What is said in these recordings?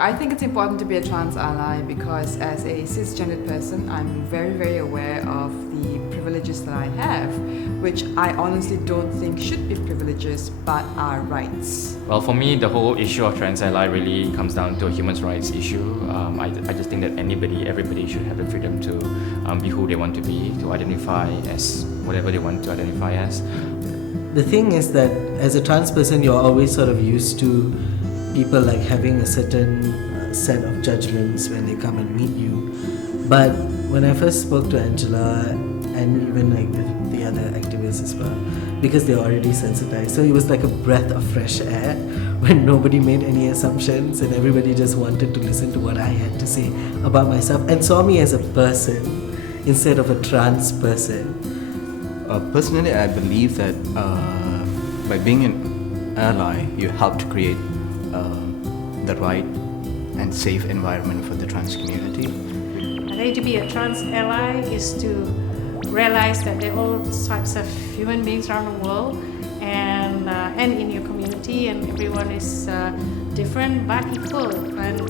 I think it's important to be a trans ally because as a cisgendered person, I'm very, very aware of the privileges that I have, which I honestly don't think should be privileges but are rights. Well, for me, the whole issue of trans ally really comes down to a human rights issue. I just think that everybody should have the freedom to be who they want to be, to identify as whatever they want to identify as. The thing is that as a trans person, you're always sort of used to people like having a certain set of judgments when they come and meet you. But when I first spoke to Angela and even like the other activists as well, because they're already sensitized, so it was like a breath of fresh air when nobody made any assumptions and everybody just wanted to listen to what I had to say about myself and saw me as a person instead of a trans person. Personally, I believe that by being an ally, you help to create the right and safe environment for the trans community. I think to be a trans ally is to realize that there are all types of human beings around the world and in your community, and everyone is different but equal.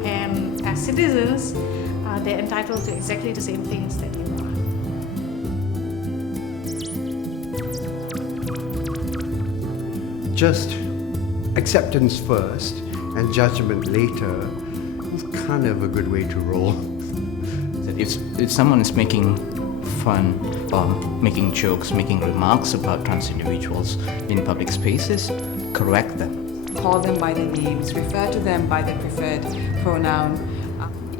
And as citizens, they're entitled to exactly the same things that you are. Just acceptance first and judgment later is kind of a good way to roll. If someone is making fun or making jokes, making remarks about trans individuals in public spaces, correct them. Call them by their names, refer to them by their preferred pronoun.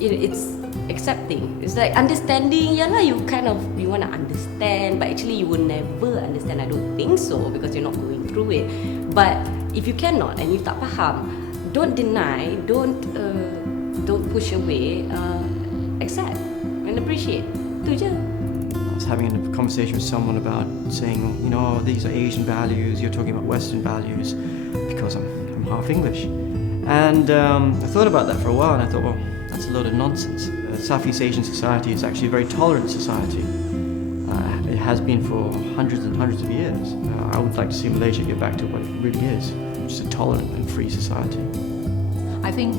It's accepting. It's like understanding. Yeah lah, you want to understand, but actually you will never understand. I don't think so because you're not going through it. But if you cannot and you tak faham, don't deny, don't push away. Accept and appreciate. Itu je. I was having a conversation with someone about saying, these are Asian values, you're talking about Western values, because I'm half English. And I thought about that for a while, and I thought, well, that's a load of nonsense. Southeast Asian society is actually a very tolerant society. It has been for hundreds and hundreds of years. I would like to see Malaysia get back to what it really is, which is a tolerant and free society. I think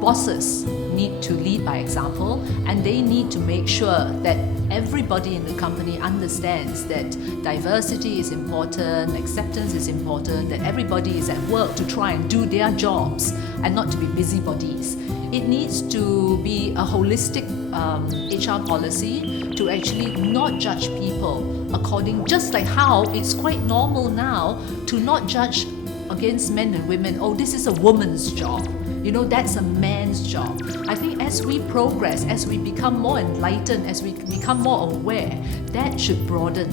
bosses need to lead by example, and they need to make sure that everybody in the company understands that diversity is important, acceptance is important, that everybody is at work to try and do their jobs and not to be busybodies. It needs to be a holistic HR policy to actually not judge people according, just like how it's quite normal now to not judge against men and women. Oh, this is a woman's job. That's a man's job. I think as we progress, as we become more enlightened, as we become more aware, that should broaden.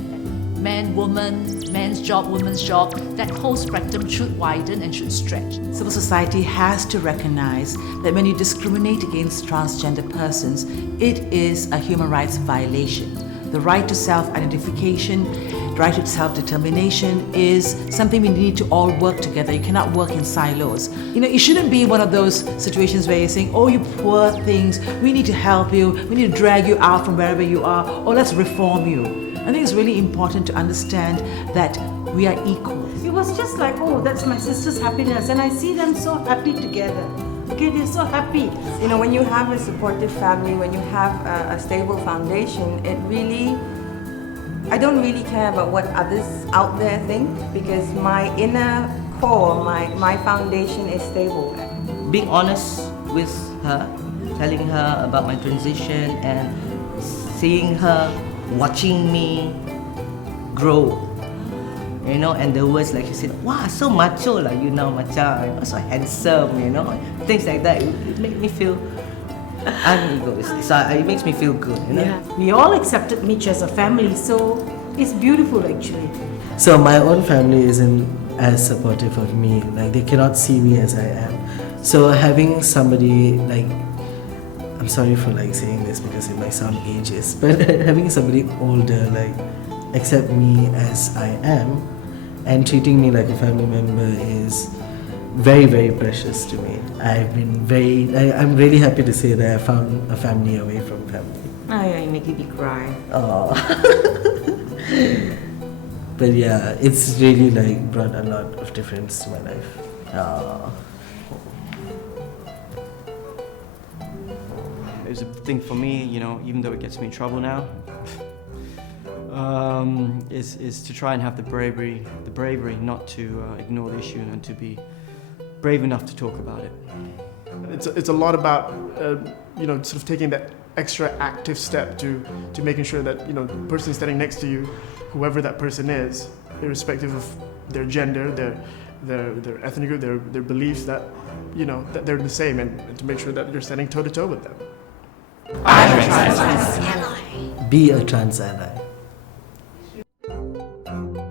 Man, woman, man's job, woman's job, that whole spectrum should widen and should stretch. Civil society has to recognize that when you discriminate against transgender persons, it is a human rights violation. The right to self-identification, the right to self-determination is something we need to all work together. You cannot work in silos. It shouldn't be one of those situations where you're saying, oh, you poor things, we need to help you, we need to drag you out from wherever you are, or let's reform you. I think it's really important to understand that we are equal. It was just like, oh, that's my sister's happiness, and I see them so happy together. Okay, they're so happy. When you have a supportive family, when you have a stable foundation, I don't really care about what others out there think, because my inner core, my foundation is stable. Being honest with her, telling her about my transition and seeing her watching me grow. And the words like she said, wow, so macho lah you now, macam, so handsome, things like that. It made me feel unegoistic. So it makes me feel good, Yeah. We all accepted Mitch as a family, so it's beautiful actually. So my own family isn't as supportive of me. Like, they cannot see me as I am. So having somebody like, I'm sorry for saying this because it might sound ageist, but having somebody older accept me as I am and treating me like a family member is very, very precious to me. I'm really happy to say that I found a family away from family. Oh yeah, you're making me cry. Oh. But yeah, it's really brought a lot of difference to my life. was a thing for me, you know, even though it gets me in trouble now, is to try and have the bravery not to ignore the issue and to be brave enough to talk about it. It's a lot about sort of taking that extra active step to making sure that the person standing next to you, whoever that person is, irrespective of their gender, their ethnic group, their beliefs, that that they're the same, and to make sure that you're standing toe to toe with them. Be a trans ally.